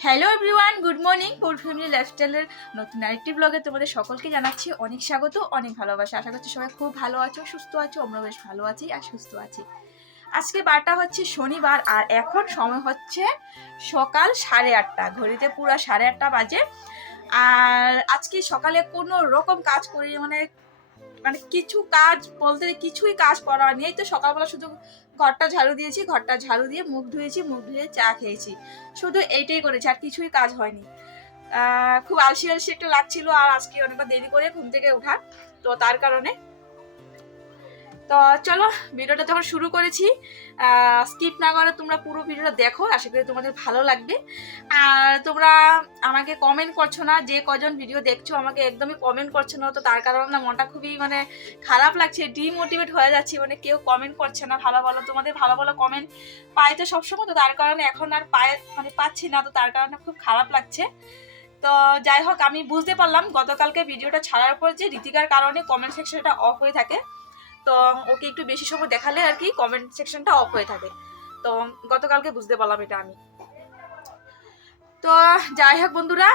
Hello everyone good morning full family লাইফস্টাইলের নতুন আরেকটি ব্লগে তোমাদের সকলকে জানাচ্ছি অনেক স্বাগত, অনেক ভালোবাসা। আশা করছি সবাই খুব ভালো আছো, সুস্থ আছো আমরা বেশ ভালো আছি আর সুস্থ আছি। আজকে বারটা হচ্ছে শনিবার আর এখন সময় হচ্ছে সকাল সাড়ে আটটা, ঘড়িতে পুরো সাড়ে আটটা বাজে। আর আজকে সকালে কোনো রকম কাজ করি মানে মানে কিছু কাজ বলতে কিছুই কাজ করা নেই তো সকালবেলা শুধু ঘরটা ঝাড়ু দিয়েছি, ঘরটা ঝাড়ু দিয়ে মুখ ধুয়েছি, মুখ ধুয়ে চা খেয়েছি। শুধু এইটাই করেছি, আর কিছুই কাজ হয়নি। খুব আলসি আলসি একটা লাগছিল, আর আজকে অনেকটা দেরি করে ঘুম থেকে ওঠা। তো তার কারণে তো চলো, ভিডিওটা যখন শুরু করেছি স্কিপ না করে তোমরা পুরো ভিডিওটা দেখো, আশা করি তোমাদের ভালো লাগবে। আর তোমরা আমাকে কমেন্ট করছ না, যে কজন ভিডিও দেখছ, আমাকে একদমই কমেন্ট করছ না, তো তার কারণে মনটা খুবই মানে খারাপ লাগছে ডিমোটিভেট হয়ে যাচ্ছে মানে কেউ কমেন্ট করছে না, ভালো ভালো, তোমাদের ভালো ভালো কমেন্ট পাই তো সবসময়, তো তার কারণে এখন আর পায়ে মানে পাচ্ছি না, তো তার কারণে খুব খারাপ লাগছে। তো যাই হোক, আমি বুঝতে পারলাম, গতকালকে ভিডিওটা ছাড়ার পর যে রীতিকার কারণে কমেন্ট সেকশনটা অফ হয়ে থাকে তো, ওকে একটু বেশি সময় দেখালে আর কি কমেন্ট সেকশনটা অফ হয়ে থাকে। তো গতকালকে বুঝতে পারলাম এটা আমি। তো যাই হোক বন্ধুরা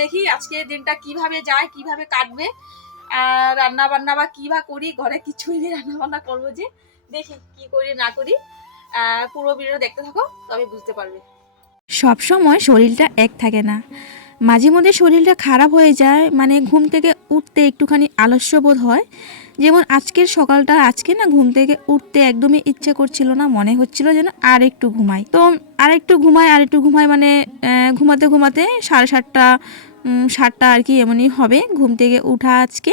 দেখি আজকে দিনটা কীভাবে যায়, কীভাবে কাটবে রান্না বান্না বা কীভাবে করি, ঘরে কিছুই নেই রান্না বান্না করব যে, দেখি কি করি, না করি পুরো ভিডিও দেখতে থাকো, তবে বুঝতে পারবে। সব সময় শরীরটা এক থাকে না। মাঝে মধ্যে শরীরটা খারাপ হয়ে যায় মানে ঘুম থেকে উঠতে একটুখানি আলস্য বোধ হয়। যেমন আজকের সকালটা, আজকে না ঘুম থেকে উঠতে একদমই ইচ্ছে করছিল না, মনে হচ্ছিল যেন আর একটু ঘুমাই। তো আর একটু ঘুমাই আর একটু ঘুমাই মানে ঘুমাতে ঘুমাতে সাড়ে সাতটা সাতটা আর কি এমনই হবে ঘুম থেকে উঠা আজকে।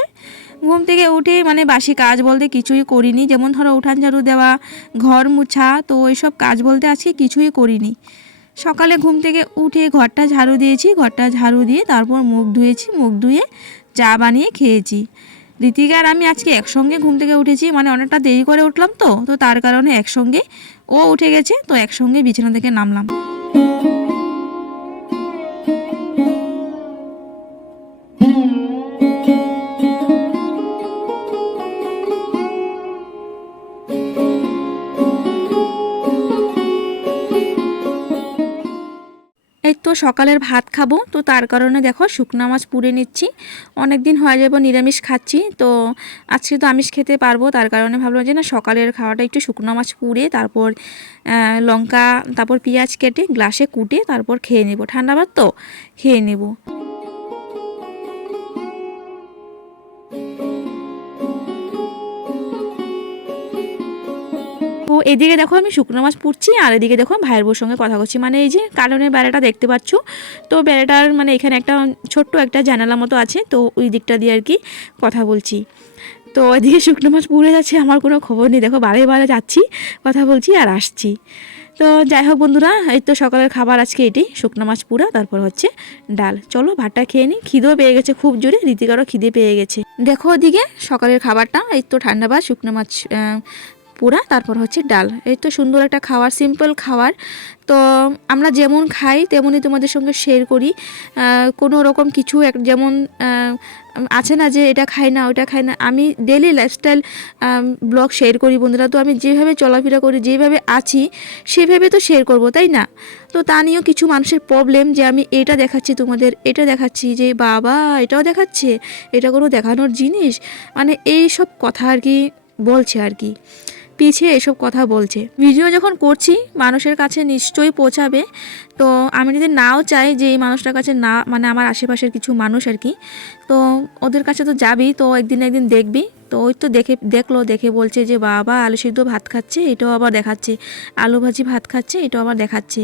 ঘুম থেকে উঠে মানে বাসি কাজ বলতে কিছুই করিনি, যেমন ধরো উঠান ঝাড়ু দেওয়া, ঘর মুছা, তো এইসব কাজ বলতে আজকে কিছুই করিনি। সকালে ঘুম থেকে উঠে ঘরটা ঝাড়ু দিয়েছি, ঘরটা ঝাড়ু দিয়ে তারপর মুখ ধুয়েছি, মুখ ধুয়ে চা বানিয়ে খেয়েছি। ঋতিকা আর আমি আজকে একসঙ্গে ঘুম থেকে উঠেছি মানে অনেকটা দেরি করে উঠলাম তো তো তার কারণে একসঙ্গে ও উঠে গেছে, তো একসঙ্গে বিছানা থেকে নামলাম। তো সকালের ভাত খাব, তো তার কারণে দেখো শুকনা মাছ পুড়ে নিচ্ছি। অনেক দিন হয়ে যাব নিরামিষ খাচ্ছি, তো আজকে তো আমিষ খেতে পারব, তার কারণে ভাবলাম যে না সকালের খাওয়াটা একটু শুকনো মাছ পুড়ে, তারপর লঙ্কা, তারপর পেঁয়াজ কেটে গ্লাসে কুটে তারপর খেয়ে নেব। ঠান্ডা ভাত তো? খেয়ে নেব। এদিকে দেখো আমি শুকনো মাছ পুড়ছি আর এদিকে দেখো ভাইয়ের বউর সঙ্গে কথা করছি মানে এই যে কারণে বেড়াটা দেখতে পাচ্ছ, তো বেড়াটার মানে এখানে একটা ছোট্ট একটা জানালা মতো আছে, তো ওই দিকটা দিয়ে আর কি কথা বলছি। তো এদিকে শুকনো মাছ পুড়ে যাচ্ছে, আমার কোনো খবর নেই। দেখো বারে বারে যাচ্ছি, কথা বলছি আর আসছি। তো যাই হোক বন্ধুরা, এই তো সকালের খাবার আজকে এটি, শুকনো মাছ পুরা, তারপর হচ্ছে ডাল। চলো ভাতটা খেয়ে নিই, খিদেও পেয়ে গেছে খুব জোরে, রীতিকারও খিদে পেয়ে গেছে। দেখো ওদিকে সকালের খাবারটা, এই তো ঠান্ডা ভাত, শুকনো মাছ পুরা, তারপর হচ্ছে ডাল। এই তো সুন্দর একটা খাওয়ার সিম্পল খাবার তো আমরা যেমন খাই, তেমনই তোমাদের সঙ্গে শেয়ার করি। কোনো রকম কিছু এক, যেমন আছে না যে এটা খাই না ওটা খাই না। আমি ডেলি লাইফস্টাইল ব্লগ শেয়ার করি বন্ধুরা। তো আমি যেভাবে চলাফেরা করি, যেভাবে আছি, সেভাবে তো শেয়ার করব, তাই না? তো তা নিয়েও কিছু মানুষের প্রবলেম যে আমি এটা দেখাচ্ছি তোমাদের, এটা দেখাচ্ছি যে বাবা, এটাও দেখাচ্ছে। এটা কোনো দেখানোর জিনিস? মানে এই সব কথা আর কি বলছে আর কি। পিছিয়ে এসব কথা বলছে। ভিডিও যখন করছি, মানুষের কাছে নিশ্চয়ই পৌঁছাবে। তো আমি যদি নাও চাই যে এই মানুষটার কাছে না মানে আমার আশেপাশের কিছু মানুষ আর কি, তো ওদের কাছে তো যাবি, তো একদিন একদিন দেখবি। তো ওই তো দেখে, দেখল, দেখে বলছে যে, বাবা, আলু সিদ্ধ ভাত খাচ্ছে, এটাও আবার দেখাচ্ছে। আলু ভাজি ভাত খাচ্ছে, এটাও আবার দেখাচ্ছে।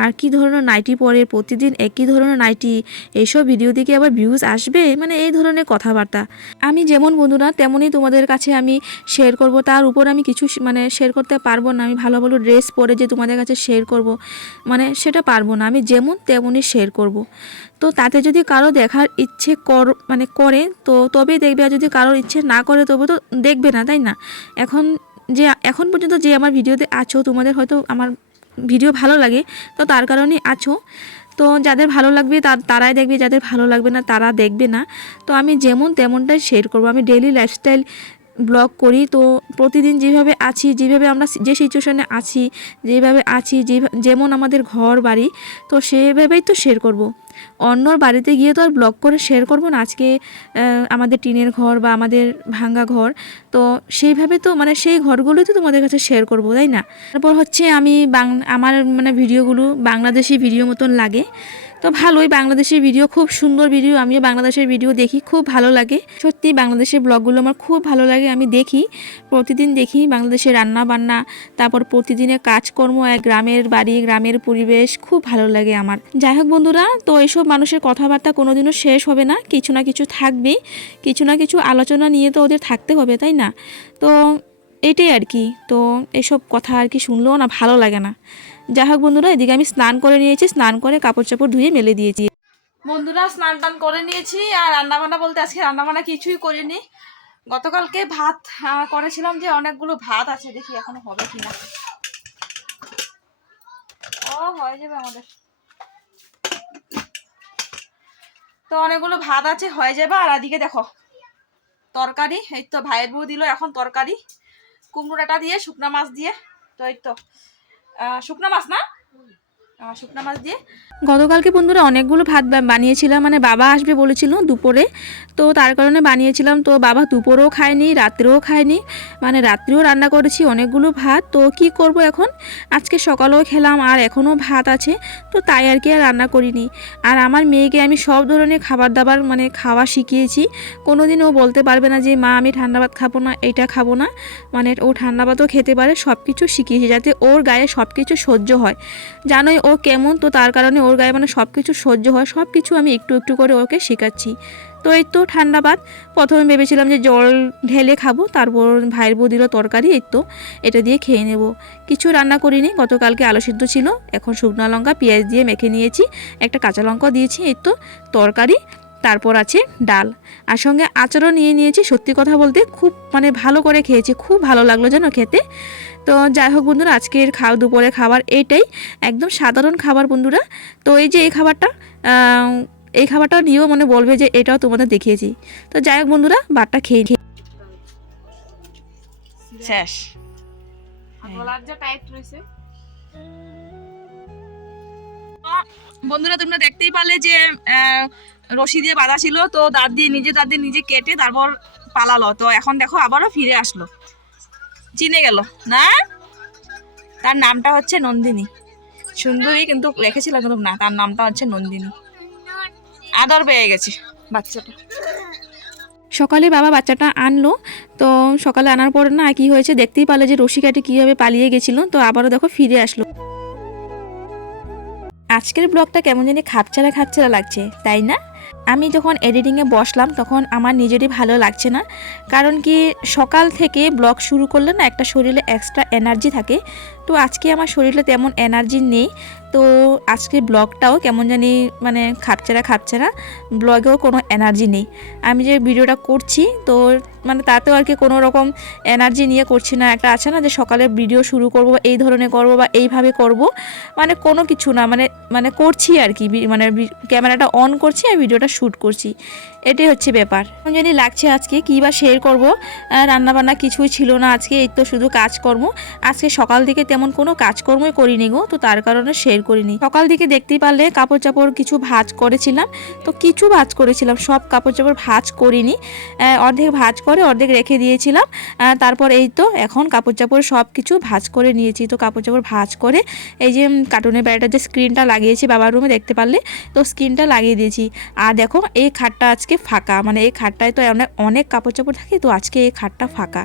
আর কি ধরনের নাইটি পরে, প্রতিদিন একই ধরনের নাইটি, এইসব ভিডিও থেকে আবার ভিউজ আসবে? মানে এই ধরনের কথাবার্তা। আমি যেমন বন্ধুরা, তেমনই তোমাদের কাছে আমি শেয়ার করব। তার উপর আমি কিছু মানে শেয়ার করতে পারব না। আমি ভালো ভালো ড্রেস পরে যে তোমাদের কাছে শেয়ার করব মানে সেটা পারব না। আমি যেমন তেমনই শেয়ার করব। তো তাতে যদি কারও দেখার ইচ্ছে কর মানে করে, তো তবেই দেখবে। আর যদি কারোর ইচ্ছে না করে তবে তো দেখবে না, তাই না? এখন যে, এখন পর্যন্ত যে আমার ভিডিওতে আছো, তোমাদের হয়তো আমার ভিডিও ভালো লাগে, তো তার কারণেই আছো। তো যাদের ভালো লাগবে তারাই দেখবে, যাদের ভালো লাগবে না, তারা দেখবে না। তো আমি যেমন তেমনটাই শেয়ার করব। আমি ডেইলি লাইফস্টাইল ব্লগ করি, তো প্রতিদিন যেভাবে আছি, যেভাবে আমরা যে সিচুয়েশনে আছি, যেভাবে আছি যেমন আমাদের ঘর বাড়ি তো সেভাবেই তো শেয়ার করব। অন্যর বাড়িতে গিয়ে তো আর ব্লগ করে শেয়ার করব না। আজকে আমাদের টিনের ঘর বা আমাদের ভাঙ্গা ঘর। তো সেইভাবে তো মানে সেই ঘরগুলোই তো তোমাদের কাছে শেয়ার করব, তাই না? তারপর হচ্ছে আমি বাং আমার মানে ভিডিওগুলো বাংলাদেশি ভিডিও মতন লাগে। তো ভালোই, বাংলাদেশের ভিডিও খুব সুন্দর ভিডিও আমিও বাংলাদেশের ভিডিও দেখি, খুব ভালো লাগে। সত্যি বাংলাদেশের ব্লগগুলো আমার খুব ভালো লাগে, আমি দেখি, প্রতিদিন দেখি বাংলাদেশের রান্না বান্না তারপর প্রতিদিনের কাজকর্ম, এক গ্রামের বাড়ি, গ্রামের পরিবেশ, খুব ভালো লাগে আমার। যাই হোক বন্ধুরা, তো এইসব মানুষের কথাবার্তা কোনোদিনও শেষ হবে না, কিছু না কিছু থাকবেই কিছু না কিছু আলোচনা নিয়ে তো ওদের থাকতে হবে, তাই না? তো এটাই আর কি, তো এসব কথা আর কি শুনলেও না ভালো লাগে না। যাই হোক বন্ধুরা, এদিকে আমি স্নান করে নিয়েছি, স্নান করে কাপড় চাপড় ধুয়ে মেলে দিয়েছি। বন্ধুরা, স্নান টান করে নিয়েছি আর রান্না বান্না বলতে আজকে রান্না বান্না কিছুই করিনি। গতকালকে ভাত করেছিলাম যে অনেকগুলো ভাত আছে, দেখি এখনও হবে কিনা। ও, হয়ে যাবে আমাদের। তো অনেকগুলো ভাত আছে, হয়ে যাবে। আর এদিকে দেখো, তরকারি, এই তো ভাইয়ের বউ দিল এখন তরকারি। কুমড়ো ডাঁটা দিয়ে, শুকনা মাছ দিয়ে, তো এই তো। শুকনা মাছ না? দিয়ে। গতকালকে বন্ধুরা অনেকগুলো ভাত বানিয়েছিলাম মানে বাবা আসবে বলেছিল দুপুরে। তো তার কারণে বানিয়েছিলাম, তো বাবা দুপুরেও খায়নি, রাত্রেও খায়নি। মানে রাত্রেও রান্না করেছি অনেকগুলো ভাত। তো কি করব এখন? আজকে সকালেও খেলাম, আর এখনও ভাত আছে। তো তাই আর কি আর রান্না করিনি। আর আমার মেয়েকে আমি সব ধরনের খাবার দাবার মানে খাওয়া শিখিয়েছি। কোনো দিন ও বলতে পারবে না যে, মা, আমি ঠান্ডা ভাত খাব না, এটা খাব না। মানে ও ঠান্ডা ভাতও খেতে পারে সব কিছু শিখিয়েছি, যাতে ওর গায়ে সব কিছু সহ্য হয়। জানোই ও কেমন? তো তার কারণে ওর গায়ে মানে সব কিছু সহ্য হয় সব কিছু আমি একটু একটু করে ওকে শেখাচ্ছি। তো এই তো ঠান্ডা ভাত। প্রথমে ভেবেছিলাম যে জল ঢেলে খাব, তারপর ভাইয়ের বউ দিল তরকারি, এই তো এটা দিয়ে খেয়ে নেব। কিছু রান্না করিনি, গতকালকে আলু সিদ্ধ ছিল, এখন শুকনো লঙ্কা, পেঁয়াজ দিয়ে মেখে নিয়েছি, একটা কাঁচা লঙ্কা দিয়েছি, এই তো তরকারি। তারপর আছে ডাল। আর সঙ্গে আচারও নিয়ে নিয়েছি সত্যি কথা বলতে খুব মানে ভালো করে খেয়েছি খুব ভালো লাগল যেন খেতে। তো যাই হোক বন্ধুরা আজকের খাওয়া দুপুরে খাবার এইটাই একদম সাধারণ খাবার বন্ধুরা। তো এই যে এই খাবারটা এই খাবারটা নিয়েও মানে বলবে যে এটাও তোমাদের দেখিয়েছি। তো যাই হোক বন্ধুরা বাটটা খেয়ে নিই। শেষ। গলার টাইট রয়েছে। বন্ধুরা, তোমরা দেখতেই পারলে যে রশি দিয়ে বাঁধা ছিল, তো দাঁত দিয়ে নিজে দাঁত দিয়ে নিজে কেটে তারপর পালালো। তো এখন দেখো আবারও ফিরে আসলো। চিনে গেল, না? তার নামটা হচ্ছে নন্দিনী। সুন্দরী কিন্তু রেখেছিলাম কিন্তু না, তার নামটা হচ্ছে নন্দিনী। আদর পেয়ে গেছে বাচ্চাটা। সকালে বাবা বাচ্চাটা আনলো, তো সকালে আনার পর না কি হয়েছে, দেখতেই পারলে যে রশি কাটে কীভাবে পালিয়ে গেছিল, তো আবারও দেখো ফিরে আসলো। আজকের ব্লগটা কেমন জানি খাপছাড়া খাপছাড়া লাগছে, তাই না? আমি যখন এডিটিংয়ে বসলাম তখন আমার নিজেরই ভালো লাগছে না। কারণ কি সকাল থেকে ব্লগ শুরু করলে না একটা শরীরে এক্সট্রা এনার্জি থাকে। তো আজকে আমার শরীরে তেমন এনার্জি নেই। তো আজকে ব্লগটাও কেমন জানি মানে খাপছাড়া খাপছাড়া, ব্লগেও কোনো এনার্জি নেই। আমি যে ভিডিওটা করছি, তো মানে তাতেও আর কি কোনো রকম এনার্জি নিয়ে করছি না। একটা আছে না যে সকালে ভিডিও শুরু করব, এই ধরনের করব বা এইভাবে করব মানে কোনো কিছু না। মানে মানে করছি আর কি মানে ক্যামেরাটা অন করছি আর ভিডিওটা শ্যুট করছি। এটাই হচ্ছে ব্যাপার। জানি লাগছে আজকে, কী বা শেয়ার করব? রান্নাবান্না কিছুই ছিল না আজকে, এই তো শুধু কাজকর্ম। আজকে সকাল থেকে তেমন কোনো কাজকর্মই করিনি গো, তো তার কারণে শেয়ার করিনি। সকাল দিকে দেখতেই পারলে কাপড় চাপড় কিছু ভাজ করেছিলাম। তো কিছু ভাজ করেছিলাম, সব কাপড় চাপড় ভাজ করিনি। অর্ধেক ভাজ করে অর্ধেক রেখে দিয়েছিলাম। তারপর এই তো এখন কাপড় চাপড় সব কিছু ভাজ করে নিয়েছি। তো কাপড় চাপড় ভাজ করে এই যে কার্টুনের বেড়াটার যে স্ক্রিনটা লাগিয়েছি বাবার রুমে দেখতে পারলে, তো স্ক্রিনটা লাগিয়ে দিয়েছি। আর দেখো, এই খাটটা আজকে ফাঁকা। মানে এই খাটটায় তো অনেক অনেক কাপড় চাপড় থাকে, তো আজকে এই খাটটা ফাঁকা।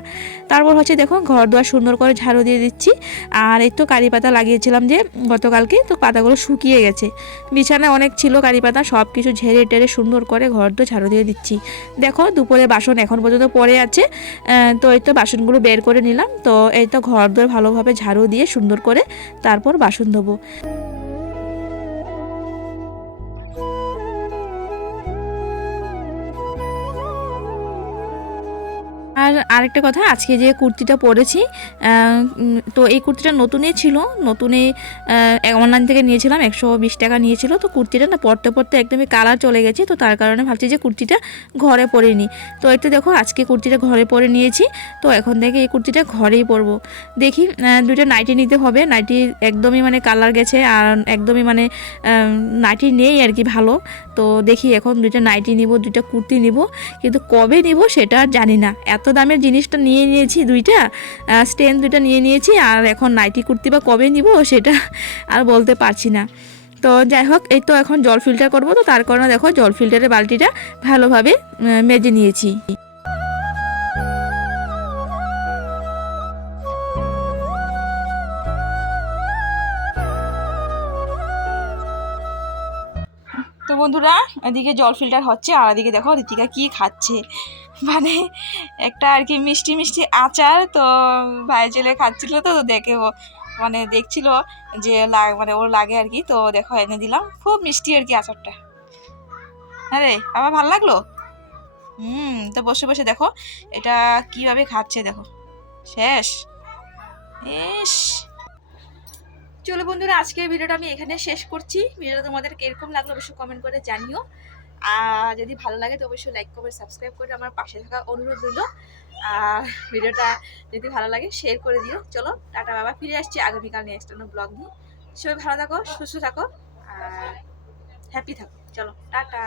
তারপর হচ্ছে দেখো ঘর দুয়ার সুন্দর করে ঝাড়ু দিয়ে দিচ্ছি। আর এই তো কারি পাতা লাগিয়েছিলাম যে, গতকালকে তো পাতাগুলো শুকিয়ে গেছে। বিছানা অনেক ছিল কারি পাতা, সব কিছু ঝেড়ে টেরে সুন্দর করে ঘর তো ঝাড়ু দিয়ে দিচ্ছি। দেখো, দুপুরে বাসন এখন পর্যন্ত পড়ে আছে। তো এই তো বাসনগুলো বের করে নিলাম। তো এই তো ঘর দোর ভালোভাবে ঝাড়ু দিয়ে সুন্দর করে তারপর বাসন ধোবো। আর আরেকটা কথা, আজকে যে কুর্তিটা পরেছি তো এই কুর্তিটা নতুনই ছিল নতুনে অনলাইন থেকে নিয়েছিলাম, একশো বিশ টাকা নিয়েছিল, তো কুর্তিটা না পরতে পরতে একদমই কালার চলে গেছে, তো তার কারণে ভাবছি যে কুর্তিটা ঘরে পরে নিই তো এই তো দেখো, আজকে কুর্তিটা ঘরে পরে নিয়েছি, তো এখন থেকে এই কুর্তিটা ঘরেই পরবো। দেখি দুইটা নাইটি নিতে হবে নাইটি একদমই মানে কালার গেছে, আর একদমই মানে নাইটি নেই আর কি ভালো। তো দেখি এখন দুইটা নাইটি নিব, দুইটা কুর্তি নিব, কিন্তু কবে নিব সেটা জানি না। এত দামের জিনিসটা নিয়ে নিয়েছি দুইটা স্টেন দুইটা নিয়ে নিয়েছি, আর এখন নাইটি কুর্তি বা কবে নিব সেটা আর বলতে পারছি না। তো যাই হোক, এই তো এখন জল ফিল্টার করব, তো তার কারণে দেখো জল ফিল্টারের বালতিটা ভালোভাবে মেজে নিয়েছি। বন্ধুরা, এদিকে জল ফিল্টার হচ্ছে আর এদিকে দেখো ঋতিকা কি খাচ্ছে। মানে একটা আর কি মিষ্টি মিষ্টি আচার তো ভাই ছেলে খাচ্ছিল তো দেখে মানে দেখছিল যে লাগ- মানে ওর লাগে আর কি, তো দেখো এনে দিলাম। খুব মিষ্টি আর কি আচারটা। আরে আমার ভালো লাগল? হুম, তো বসে বসে দেখো এটা কীভাবে খাচ্ছে দেখো। শেষ। ইস। চলো বন্ধুরা, আজকে ভিডিওটা আমি এখানে শেষ করছি। ভিডিওটা তোমাদের কীরকম লাগল অবশ্যই কমেন্ট করে জানিও। আর যদি ভালো লাগে তো অবশ্যই লাইক কমেন্ট সাবস্ক্রাইব করে আমার পাশে থাকা অনুরোধ রইল। আর ভিডিওটা যদি ভালো লাগে শেয়ার করে দিও। চলো, টাটা, বাবা। ফিরে আসছি আগামীকাল নেক্সট অন্য ব্লগ নিয়ে। সবাই ভালো থাকো, সুস্থ থাকো, আর হ্যাপি থাকো। চলো, টাটা।